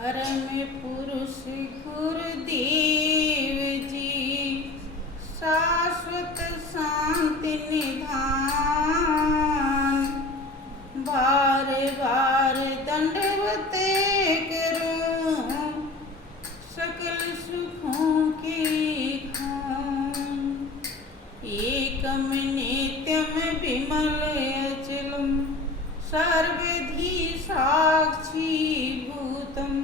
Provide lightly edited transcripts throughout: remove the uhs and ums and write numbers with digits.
परम पुरुष गुरुदेव जी, शाश्वत शांति निधान, बार बार दंडवत करूं सकल सुखों की खान। एकम नित्यम विमल अचलम सर्वधी साक्षी भूतम,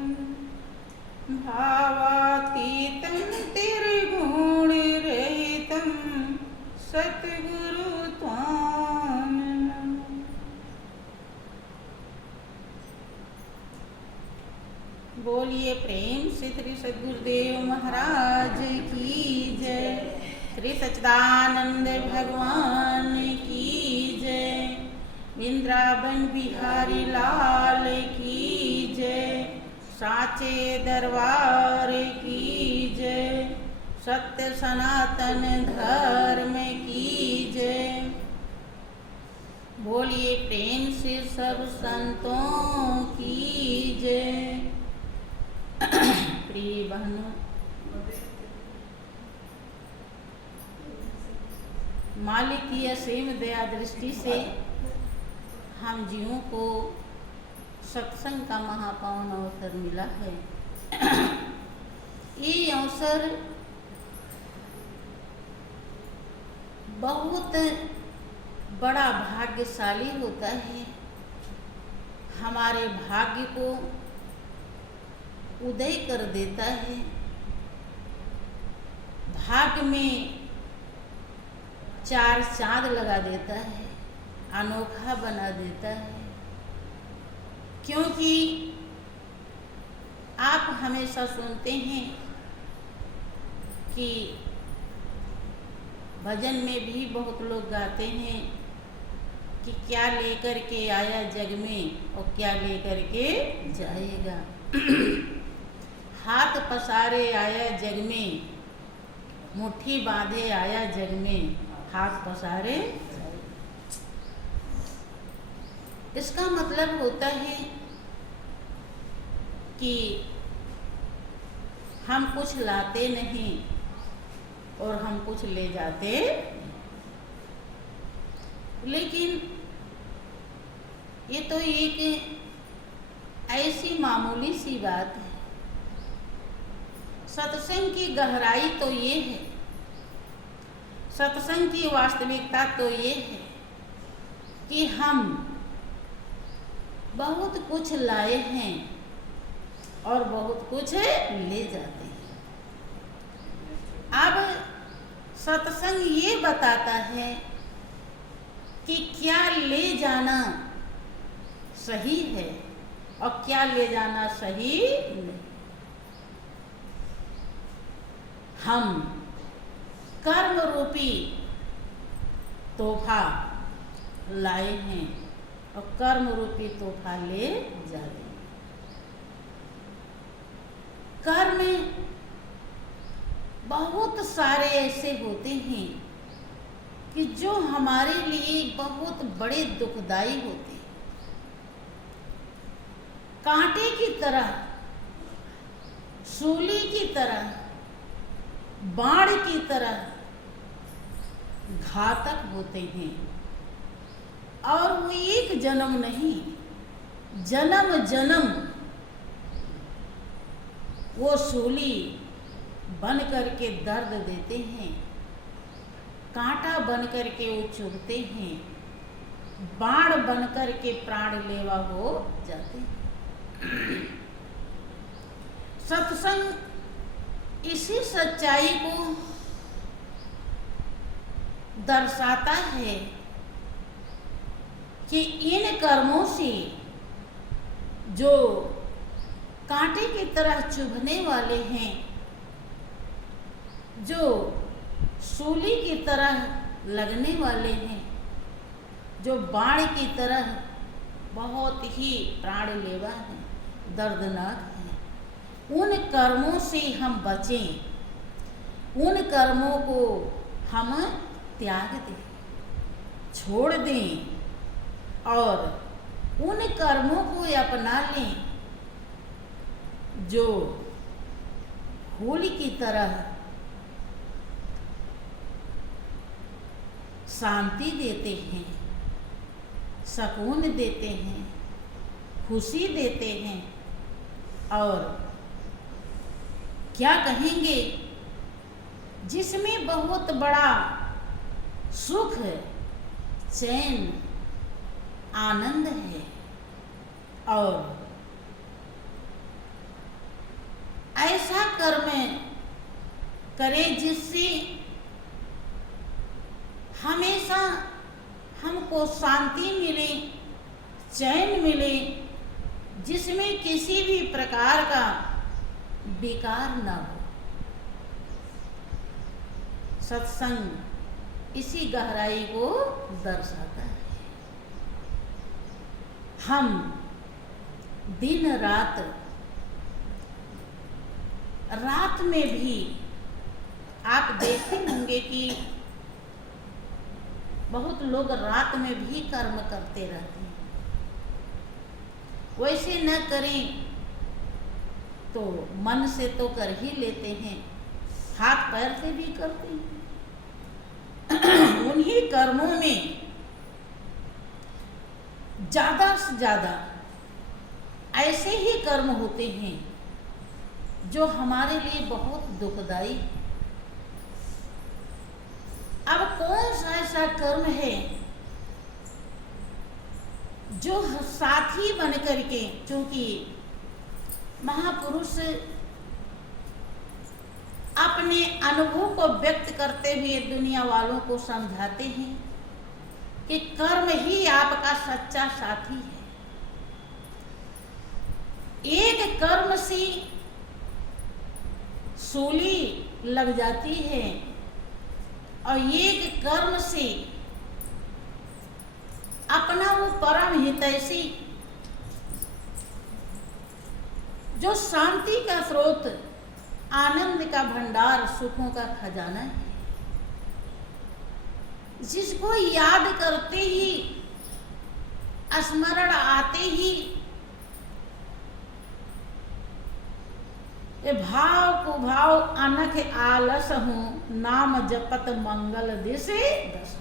भावातीतं निर्गुण रहितं सतगुरु त्वां नमः। बोलिए प्रेम से श्री सद्गुरुदेव महाराज की जय, श्री सच्चिदानंद भगवान की जय, वृंदावन बिहारी लाल की जय, साचे दरबार की जय, सत्य सनातन धर्म की जय। बोलिए प्रेम से सब संतों की जय। प्रिय बहनों, मालिक की असीम दया दृष्टि से हम जीवों को सत्संग का महापावन अवसर मिला है। ये अवसर बहुत बड़ा भाग्यशाली होता है। हमारे भाग्य को उदय कर देता है, भाग्य में चार चांद लगा देता है, अनोखा बना देता है। क्योंकि आप हमेशा सुनते हैं कि भजन में भी बहुत लोग गाते हैं कि क्या लेकर के आया जग में और क्या लेकर के जाएगा। हाथ पसारे आया जग में, मुट्ठी बांधे आया जग में, हाथ पसारे। इसका मतलब होता है कि हम कुछ लाते नहीं और हम कुछ ले जाते, लेकिन ये तो एक ऐसी मामूली सी बात है। सत्संग की गहराई तो ये है, सत्संग की वास्तविकता तो ये है कि हम बहुत कुछ लाए हैं और बहुत कुछ ले जाते हैं। अब सत्संग ये बताता है कि क्या ले जाना सही है और क्या ले जाना सही नहीं। हम कर्म रूपी तोहफा लाए हैं और कर्म रूपी तोहफा ले जा रहे हैं। कर्म बहुत सारे ऐसे होते हैं कि जो हमारे लिए बहुत बड़े दुखदाई होते हैं। कांटे की तरह, सूली की तरह, बाण की तरह घातक होते हैं। और वो एक जन्म नहीं, जन्म जन्म वो सूली बन करके दर्द देते हैं, कांटा बन करके वो चुभते हैं, बाण बन करके प्राण लेवा हो जाते हैं। सत्संग इसी सच्चाई को दर्शाता है कि इन कर्मों से जो कांटे की तरह चुभने वाले हैं, जो सूली की तरह लगने वाले हैं, जो बाण की तरह बहुत ही प्राणलेवा है, दर्दनाक है, उन कर्मों से हम बचें, उन कर्मों को हम त्याग दें, छोड़ दें और उन कर्मों को अपना लें जो होली की तरह शांति देते हैं, सुकून देते हैं, खुशी देते हैं, और क्या कहेंगे, जिसमें बहुत बड़ा सुख, चैन, आनंद है, और ऐसा कर्म करें जिससे हमेशा हमको शांति मिले, चैन मिले, जिसमें किसी भी प्रकार का विकार न हो। सत्संग इसी गहराई को दर्शाता है। हम दिन रात में भी आप देखते होंगे कि बहुत लोग रात में भी कर्म करते रहते हैं। वैसे न करें तो मन से तो कर ही लेते हैं, हाथ पैर से भी करते हैं। उन्हीं कर्मों में ज्यादा से ज्यादा ऐसे ही कर्म होते हैं जो हमारे लिए बहुत दुखदाई है। अब कौन सा ऐसा कर्म है जो साथी बन करके, क्योंकि महापुरुष अपने अनुभव को व्यक्त करते हुए दुनिया वालों को समझाते हैं कि कर्म ही आपका सच्चा साथी है। एक कर्म से सूली लग जाती है और एक कर्म से अपना वो परम हितैषी जो शांति का स्रोत, आनंद का भंडार, सुखों का खजाना है, जिसको याद करते ही, स्मरण आते ही भाव कुभाव अनख आलस हूँ, नाम जपत मंगल दिशे दस।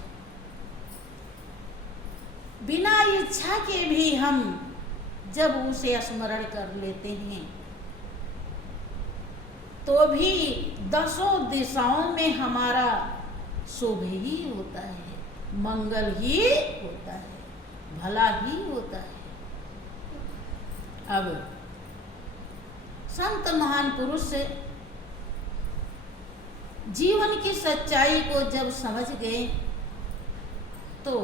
बिना इच्छा के भी हम जब उसे स्मरण कर लेते हैं तो भी दसों दिशाओं में हमारा शुभ ही होता है, मंगल ही होता है, भला ही होता है। अब संत महान पुरुष जीवन की सच्चाई को जब समझ गए तो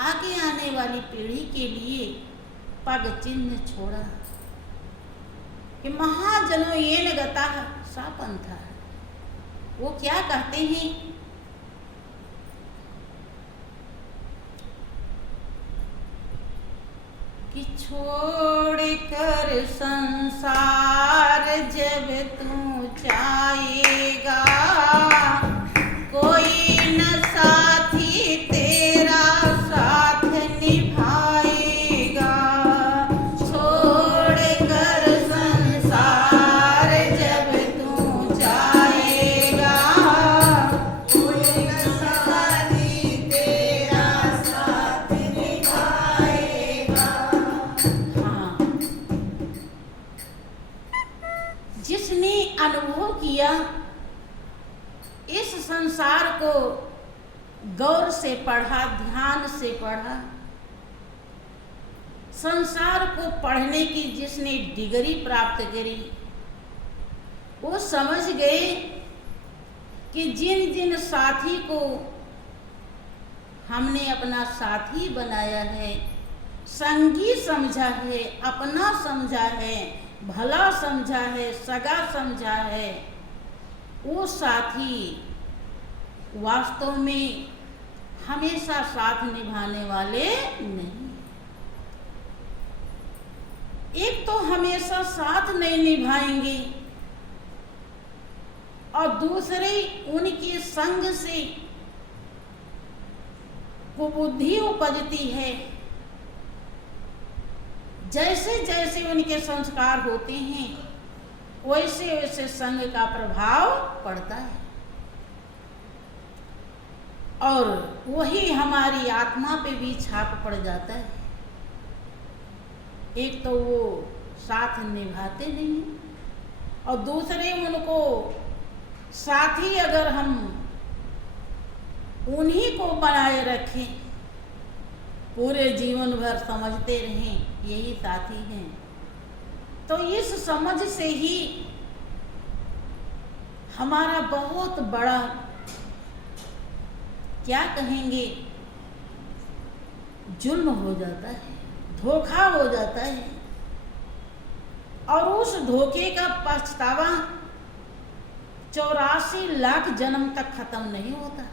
आगे आने वाली पीढ़ी के लिए पग चिन्ह छोड़ा कि महाजनों येन गतः सा पंथा। वो क्या कहते हैं कि छोड़ कर संसार जब तू चाहेगा, कोई न साथी तेरा साथ निभाएगा। छोड़ कर संसार जब तू चाहेगा, कोई न साथी तेरा साथ निभाएगा। जिसने अनुभव किया, इस संसार को गौर से पढ़ा, ध्यान से पढ़ा, संसार को पढ़ने की जिसने डिग्री प्राप्त करी, वो समझ गए कि जिन जिन साथी को हमने अपना साथी बनाया है, संगी समझा है, अपना समझा है, भला समझा है, सगा समझा है, वो साथी वास्तव में हमेशा साथ निभाने वाले नहीं। एक तो हमेशा साथ नहीं निभाएंगे और दूसरे उनके संग से कुबुद्धि उपजती है। जैसे जैसे उनके संस्कार होते हैं वैसे वैसे संग का प्रभाव पड़ता है और वही हमारी आत्मा पे भी छाप पड़ जाता है। एक तो वो साथ निभाते नहीं और दूसरे उनको साथी अगर हम उन्हीं को बनाए रखें, पूरे जीवन भर समझते रहें यही साथी हैं, तो इस समझ से ही हमारा बहुत बड़ा क्या कहेंगे जुल्म हो जाता है, धोखा हो जाता है और उस धोखे का पछतावा 84 लाख जन्म तक खत्म नहीं होता।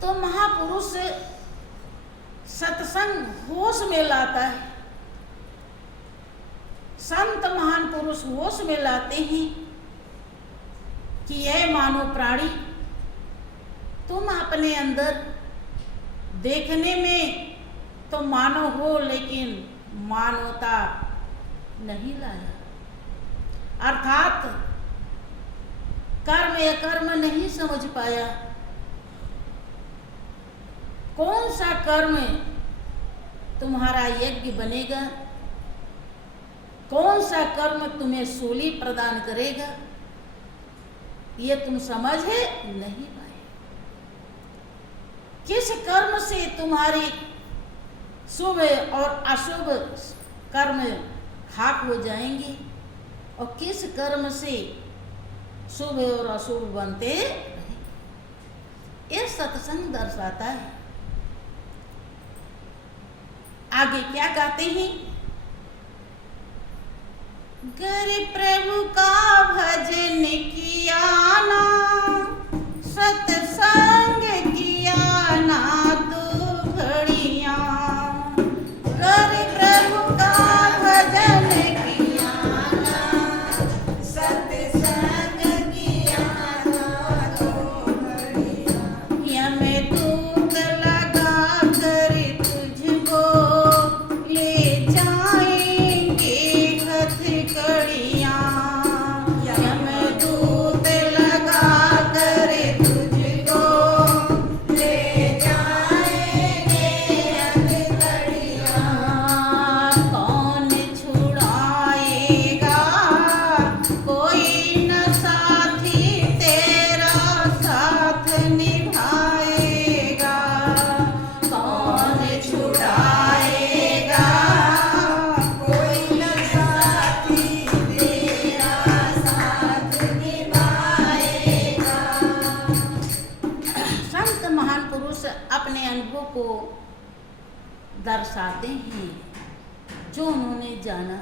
तो महापुरुष सत्संग होश में लाता है, संत महान पुरुष होश में लाते हैं कि यह मानव प्राणी, तुम अपने अंदर देखने में तो मानव हो लेकिन मानवता नहीं लाया, अर्थात कर्म या कर्म नहीं समझ पाया। कौन सा कर्म तुम्हारा यज्ञ बनेगा, कौन सा कर्म तुम्हें सूली प्रदान करेगा, ये तुम समझ नहीं पाए। किस कर्म से तुम्हारी शुभ और अशुभ कर्म खाक हो जाएंगे और किस कर्म से शुभ और अशुभ बनते रहेंगे, ये सत्संग दर्शाता है। आगे क्या कहते हैं, गर प्रभु का भजन किया ना, सत्संग किया ना दो घड़ियां, गर प्रभु का भजन किया ना, सत्संग किया ना दो घड़ियां, यम दूत लगा कर तुझको ले जाएंगे हथकड़ियां, यम दूत लगा कर तुझको ले जाएंगे हथकड़ियां, कौन छुड़ाएगा कोई न साथी तेरा साथ निभाएगा, कौन छुड़ाएगा कोई न साथी तेरा साथ निभाएगा। संत महान पुरुष अपने अनुभव को दर्शाते हैं जो उन्होंने जाना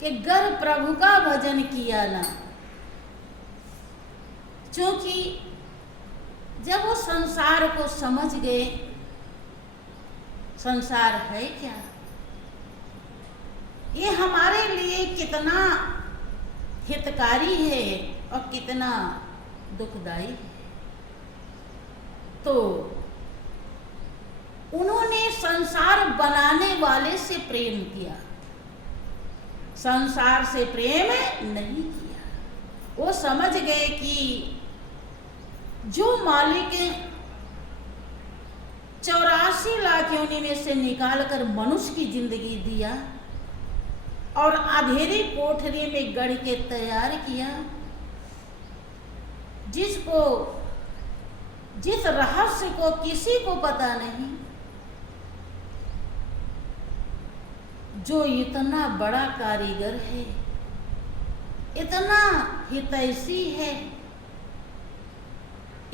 कि गर प्रभु का भजन किया ना, क्योंकि जब वो संसार को समझ गए, संसार है क्या, ये हमारे लिए कितना हितकारी है और कितना दुखदाई है, तो उन्होंने संसार बनाने वाले से प्रेम किया, संसार से प्रेम नहीं किया। वो समझ गए कि जो मालिक 84 लाख योनि में से निकालकर मनुष्य की जिंदगी दिया और अंधेरी कोठरी में गढ़ के तैयार किया, जिसको जिस रहस्य को किसी को पता नहीं, जो इतना बड़ा कारीगर है, इतना हितैषी है,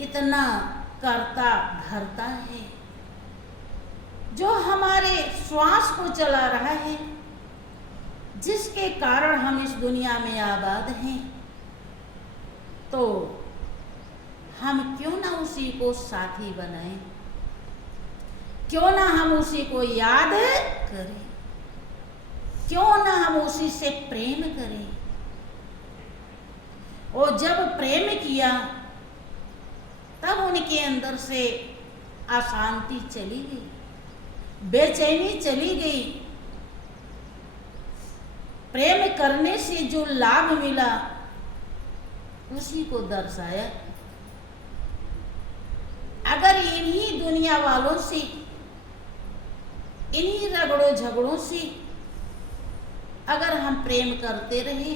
इतना करता धरता है, जो हमारे श्वास को चला रहा है, जिसके कारण हम इस दुनिया में आबाद हैं, तो हम क्यों ना उसी को साथी बनाएं, क्यों ना हम उसी को याद करें, क्यों ना हम उसी से प्रेम करें। और जब प्रेम किया तब उनके अंदर से अशांति चली गई, बेचैनी चली गई, प्रेम करने से जो लाभ मिला उसी को दर्शाया। अगर इन्हीं दुनिया वालों से, इन्हीं रगड़ों झगड़ों से अगर हम प्रेम करते रहे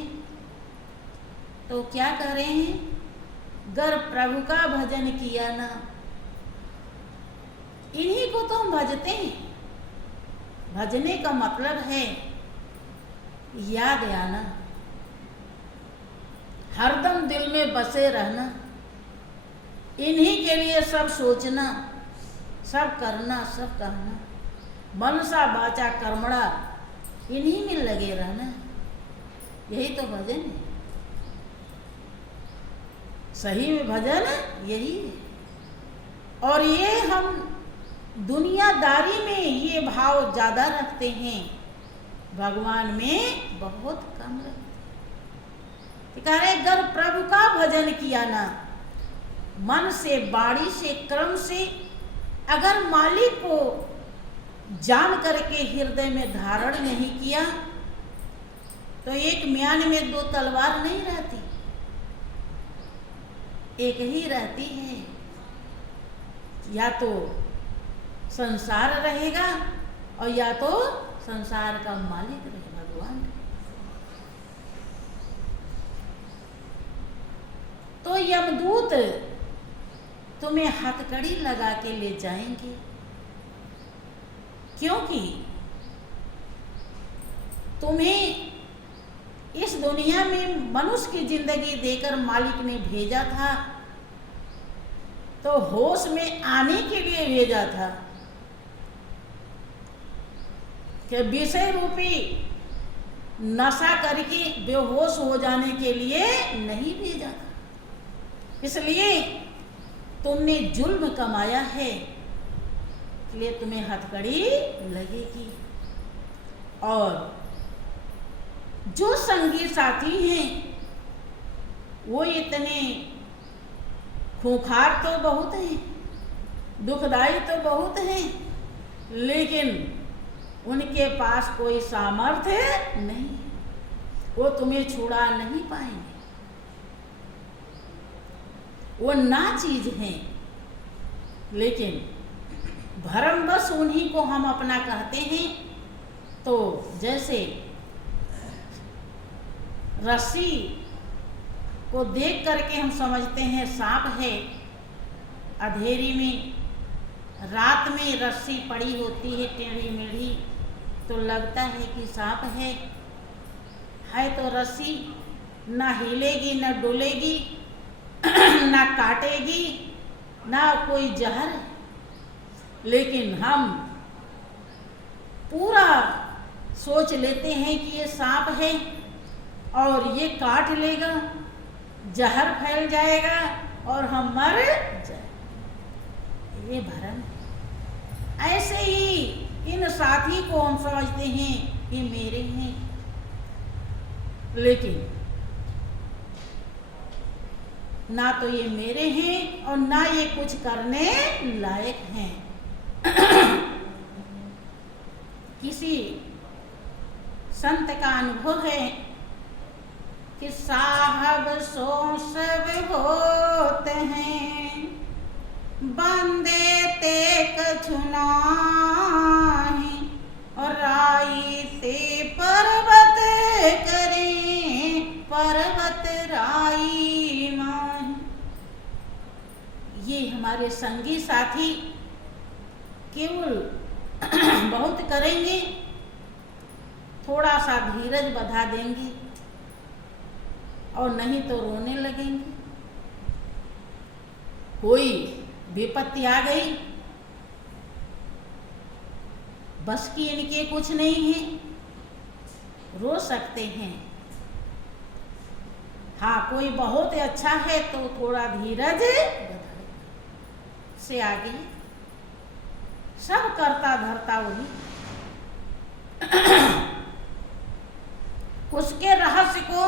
तो क्या कह रहे हैं, गर प्रभु का भजन किया ना, इन्हीं को तो हम भजते हैं। भजने का मतलब है याद आना, हरदम दिल में बसे रहना, इन्हीं के लिए सब सोचना, सब करना, सब कहना, मनसा वाचा कर्मणा, इन्हीं में लगे रहना, यही तो भजन है। सही में भजन यही है। और ये हम दुनियादारी में ये भाव ज्यादा रखते हैं, भगवान में बहुत कम रखते हैं। कह रहे गर प्रभु का भजन किया ना, मन से, वाणी से, कर्म से अगर मालिक को जान करके हृदय में धारण नहीं किया तो एक म्यान में दो तलवार नहीं रहती, एक ही रहती है। या तो संसार रहेगा और या तो संसार का मालिक रहेगा भगवान। तो यमदूत तुम्हें हथकड़ी लगा के ले जाएंगे, क्योंकि तुम्हें इस दुनिया में मनुष्य की जिंदगी देकर मालिक ने भेजा था, तो होश में आने के लिए भेजा था, कि विषय रूपी नशा करके बेहोश हो जाने के लिए नहीं भेजा था। इसलिए तुमने जुल्म कमाया है, इसलिए तुम्हें हथकड़ी लगेगी। और जो संगी साथी हैं वो इतने खूंखार तो बहुत हैं, दुखदाई तो बहुत हैं, लेकिन उनके पास कोई सामर्थ्य नहीं, वो तुम्हें छुड़ा नहीं पाएंगे। वो ना चीज हैं, लेकिन भरमवश उन्हीं को हम अपना कहते हैं। तो जैसे रस्सी को देख करके हम समझते हैं सांप है, अंधेरी में रात में रस्सी पड़ी होती है टेढ़ी मेढ़ी, तो लगता है कि सांप है तो रस्सी ना हिलेगी, ना डोलेगी, ना काटेगी, ना कोई जहर। लेकिन हम पूरा सोच लेते हैं कि ये सांप है और ये काट लेगा, जहर फैल जाएगा और हम मर जाए, ये भ्रम है। ऐसे ही इन साथी को हम समझते हैं कि मेरे हैं, लेकिन ना तो ये मेरे हैं और ना ये कुछ करने लायक हैं। किसी संत का अनुभव है कि साहब सो सब होते हैं, बंदे ते कछु नाही, और राई ते पर्वत करें, पर्वत राई नाही। ये हमारे संगी साथी केवल बहुत करेंगे, थोड़ा सा धीरज बधा देंगे और नहीं तो रोने लगेंगे। कोई विपत्ति आ गई, बस की इनके कुछ नहीं है, रो सकते हैं। हाँ, कोई बहुत अच्छा है तो थोड़ा धीरज से आगे, सब करता धरता वही। उसके रहस्य को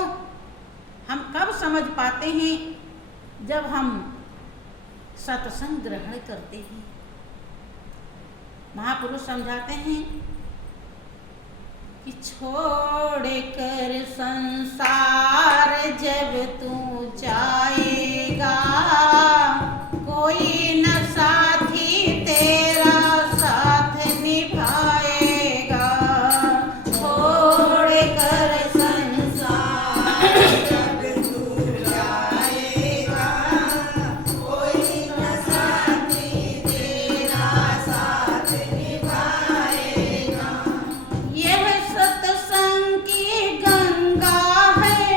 हम कब समझ पाते हैं, जब हम सत्संग ग्रहण करते हैं। महापुरुष समझाते हैं कि छोड़ कर संसार जब तू जाएगा, कोई न साथी तेरा साथ निभाएगा। छोड़ कर संसार जब तू जाएगा, कोई न साथी तेरा साथ निभाएगा। यह सत्संग की गंगा है,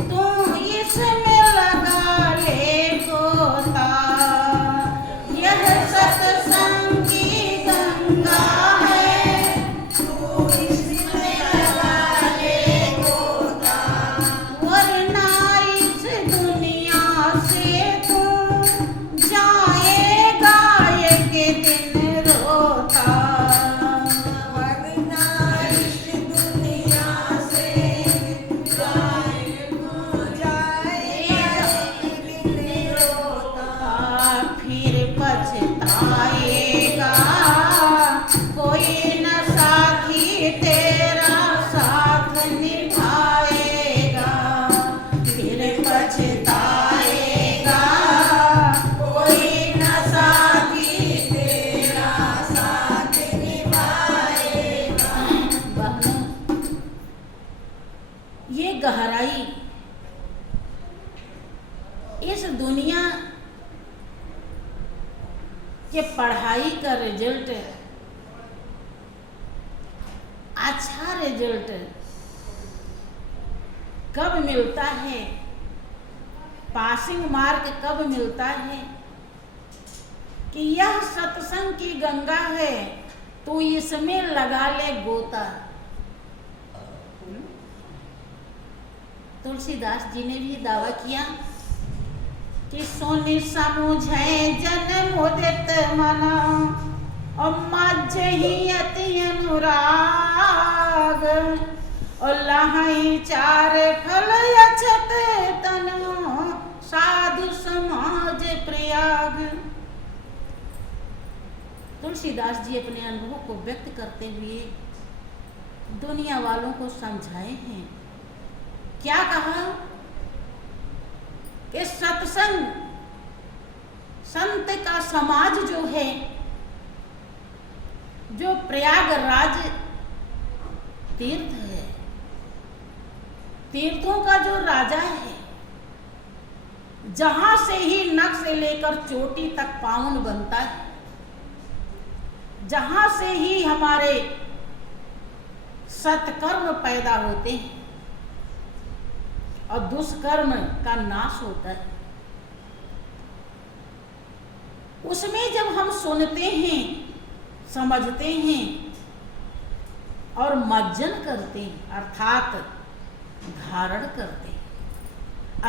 तू इसमें लगा ले गोता। यह सत्संग की गंगा है, तू इसमें लगा ले गोता। वरना इस दुनिया से तू जाएगा एक दिन रोता। वरना इस दुनिया से जाएगा एक दिन रोता। फिर पछताएगा, कोई न साथी तेरा साथ निभाएगा। फिर पछताएगा, कोई न साथी तेरा साथ निभाएगा। बहनों, ये गहराई इस दुनिया के पढ़ाई का रिजल्ट, अच्छा रिजल्ट कब मिलता है, पासिंग मार्क कब मिलता है कि यह सत्संग की गंगा है, तो इसमें लगा ले गोता। तुलसीदास जी ने भी दावा किया कि सोनी समुझे जन मुदित मना, और मज्जहि अति अनुराग, और लहई चार फल अछत तनु, साधु समाज प्रयाग। तुलसीदास जी अपने अनुभव को व्यक्त करते हुए दुनिया वालों को समझाए हैं। क्या कहा कि सत्संग, संत का समाज जो है, जो प्रयागराज तीर्थ है, तीर्थों का जो राजा है, जहां से ही नख से लेकर चोटी तक पावन बनता है, जहां से ही हमारे सत्कर्म पैदा होते हैं और दुष्कर्म का नाश होता है, उसमें जब हम सुनते हैं, समझते हैं और मज्जन करते हैं, अर्थात धारण करते हैं।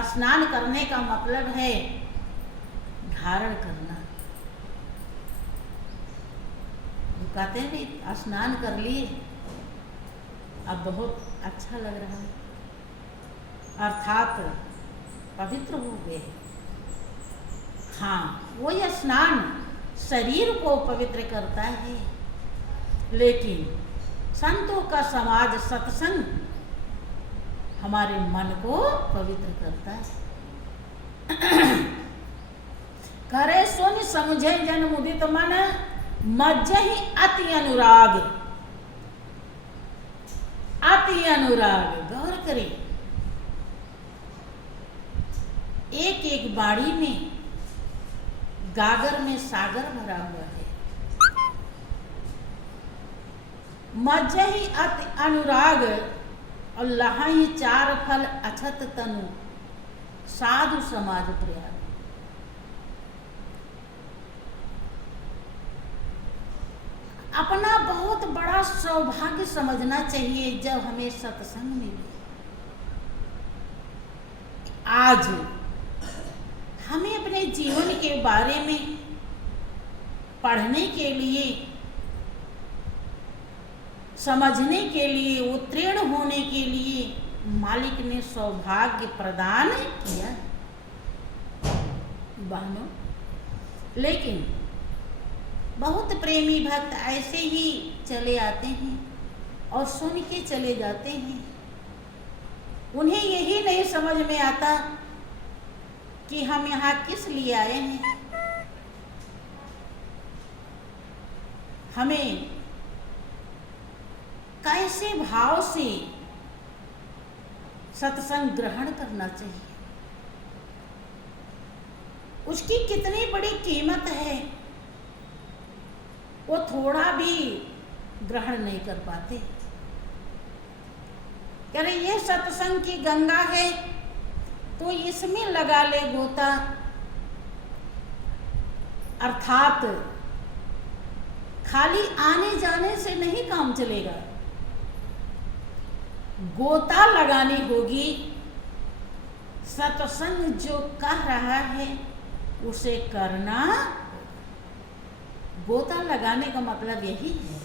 स्नान करने का मतलब है धारण करना। कहते हैं भी स्नान कर लिए, अब बहुत अच्छा लग रहा है, अर्थात पवित्र हो गए। हाँ, वो यह स्नान शरीर को पवित्र करता है, लेकिन संतों का समाज सत्संग हमारे मन को पवित्र करता है। करे सुन समझे जन मुदित मन, मज्जहि अति अनुराग। अति अनुराग, गौर करें, एक एक बाड़ी में गागर में सागर भरा हुआ है। मज्जहि अति अनुराग, और लहई चार फल अछत तनु, साधु समाज प्रयाग। अपना बहुत बड़ा सौभाग्य समझना चाहिए जब हमें सत्संग मिले। आज हमें अपने जीवन के बारे में पढ़ने के लिए, समझने के लिए, उत्तीर्ण होने के लिए मालिक ने सौभाग्य प्रदान किया। बहनों, लेकिन बहुत प्रेमी भक्त ऐसे ही चले आते हैं और सुन के चले जाते हैं। उन्हें यही नहीं समझ में आता कि हम यहाँ किस लिए आए हैं। हमें कैसे भाव से सत्संग ग्रहण करना चाहिए, उसकी कितनी बड़ी कीमत है, वो थोड़ा भी ग्रहण नहीं कर पाते। कह रहे ये सत्संग की गंगा है तो इसमें लगा ले गोता, अर्थात खाली आने जाने से नहीं काम चलेगा, गोता लगानी होगी। सत्संग जो कह रहा है उसे करना, गोता लगाने का मतलब यही है,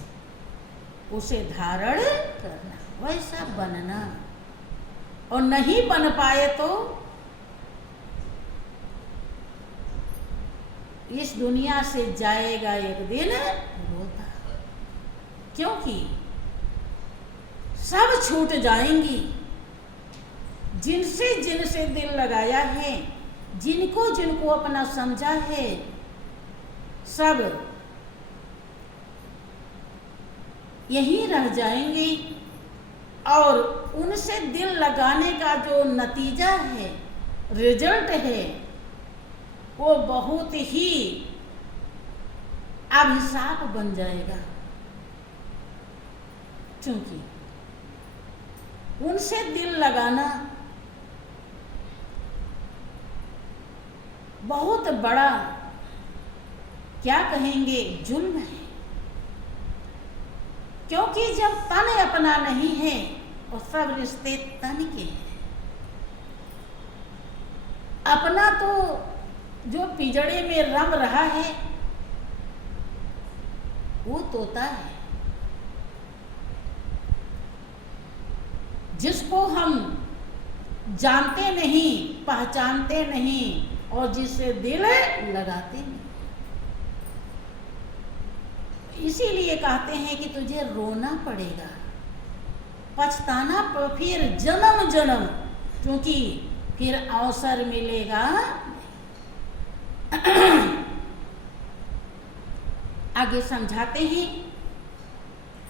उसे धारण करना, वैसा बनना। और नहीं बन पाए तो इस दुनिया से जाएगा एक दिन गोता, क्योंकि सब छूट जाएंगी। जिनसे जिनसे दिल लगाया है, जिनको जिनको अपना समझा है, सब यहीं रह जाएंगे। और उनसे दिल लगाने का जो नतीजा है, रिजल्ट है, वो बहुत ही अभिशाप बन जाएगा। क्योंकि उनसे दिल लगाना बहुत बड़ा, क्या कहेंगे, जुल्म है। क्योंकि जब तन अपना नहीं है और सब रिश्ते तन के हैं। अपना तो जो पिंजड़े में रम रहा है वो तोता है, जिसको हम जानते नहीं, पहचानते नहीं और जिससे दिल लगाते नहीं। इसीलिए कहते हैं कि तुझे रोना पड़ेगा, पछताना फिर जन्म जन्म, क्योंकि फिर अवसर मिलेगा। आगे समझाते हैं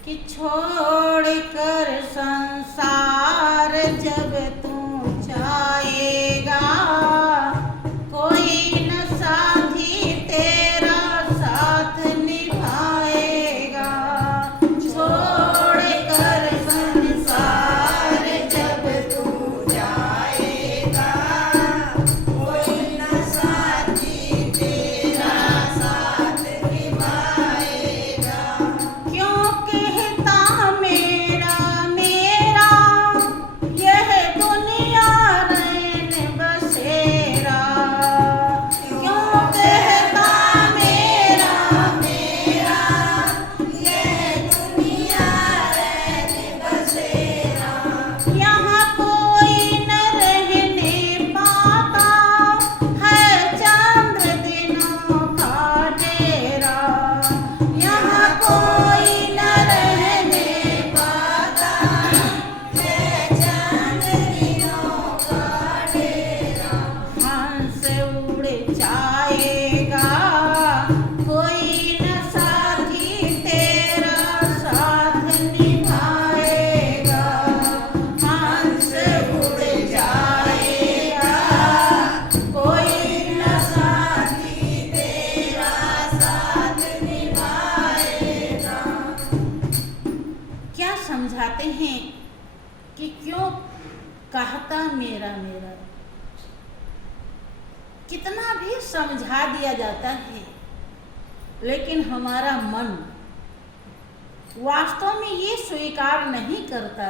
कि छोड़कर संसार जब तू जाएगा, कोई न साथी तेरा साथ निभाएगा। छोड़कर संसार जब तू जाएगा, कोई न साथी तेरा साथ निभाएगा। क्यों कहता मेरा मेरा यह दुनिया रैन बसेरा। क्यों कहता मेरा मेरा यह दुनिया रैन बसेरा। यहाँ कोई न रहने पाता है चंद्र दिनों का डेरा। यहाँ कोई न रहने पाता है चंद्र दिनों का डेरा। हंस उड़ जाएगा, कोई न साथी तेरा साथ निभाएगा। हंस उड़ जाएगा, कोई न साथी तेरा साथ निभाएगा। क्या समझाते हैं कि क्यों कहता मेरा मेरा। कितना भी समझा दिया जाता है, लेकिन हमारा मन वास्तव में ये स्वीकार नहीं करता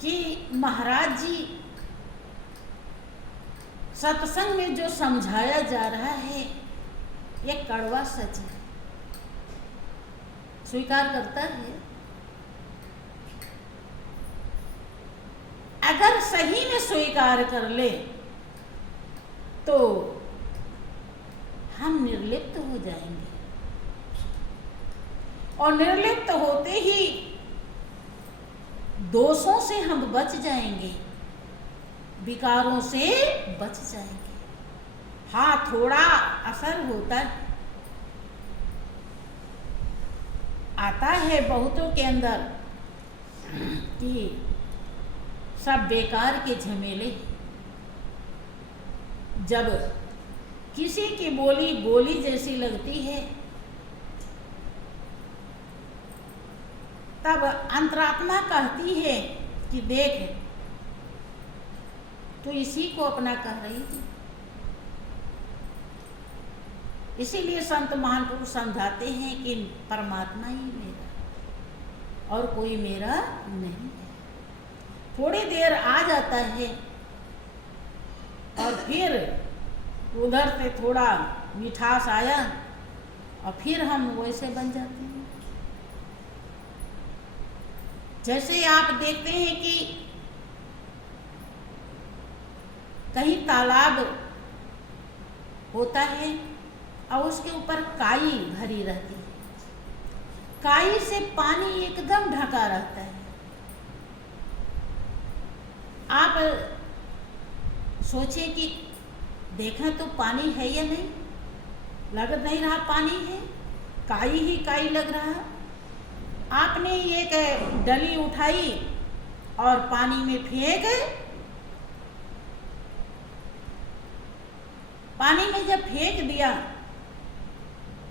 कि महाराज जी सत्संग में जो समझाया जा रहा है ये कड़वा सच है। स्वीकार करता है। अगर सही में स्वीकार कर ले तो हम निर्लिप्त हो जाएंगे। और निर्लिप्त होते ही दोषों से हम बच जाएंगे, विकारों से बच जाएंगे। हाँ, थोड़ा असर होता है, आता है बहुतों के अंदर कि सब बेकार के झमेले। जब किसी की बोली गोली जैसी लगती है, तब अंतरात्मा कहती है कि देख, तू इसी को अपना कह रही थी। इसीलिए संत महान पुरुष समझाते हैं कि परमात्मा ही मेरा और कोई मेरा नहीं है। थोड़ी देर आ जाता है और फिर उधर से थोड़ा मिठास आया और फिर हम वैसे बन जाते हैं। जैसे आप देखते हैं कि कहीं तालाब होता है और उसके ऊपर काई भरी रहती है, काई से पानी एकदम ढका रहता है। आप सोचिए कि देखा तो पानी है या नहीं, लग नहीं रहा पानी है, काई ही काई लग रहा। आपने एक डली उठाई और पानी में फेंक, पानी में जब फेंक दिया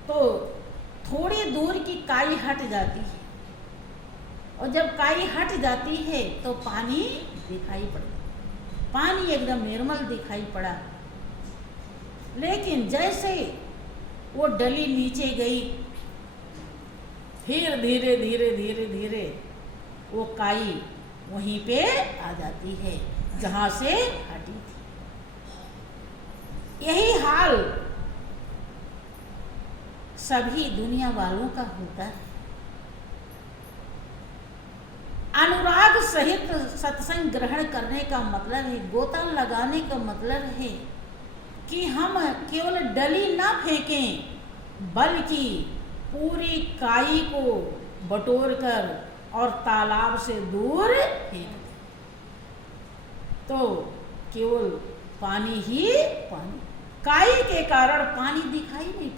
तो थोड़ी दूर की काई हट जाती है, और जब काई हट जाती है तो पानी दिखाई पड़ता, पानी एकदम निर्मल दिखाई पड़ा। लेकिन जैसे वो डली नीचे गई, फिर धीरे धीरे धीरे धीरे वो काई वहीं पे आ जाती है जहां से हटी थी। यही हाल सभी दुनिया वालों का होता है। अनुराग सहित सत्संग ग्रहण करने का मतलब है, गोता लगाने का मतलब है कि हम केवल डली ना फेंकें, बल्कि पूरी काई को बटोर कर और तालाब से दूर फेंक दें, तो केवल पानी ही पानी, काई के कारण पानी दिखाई नहीं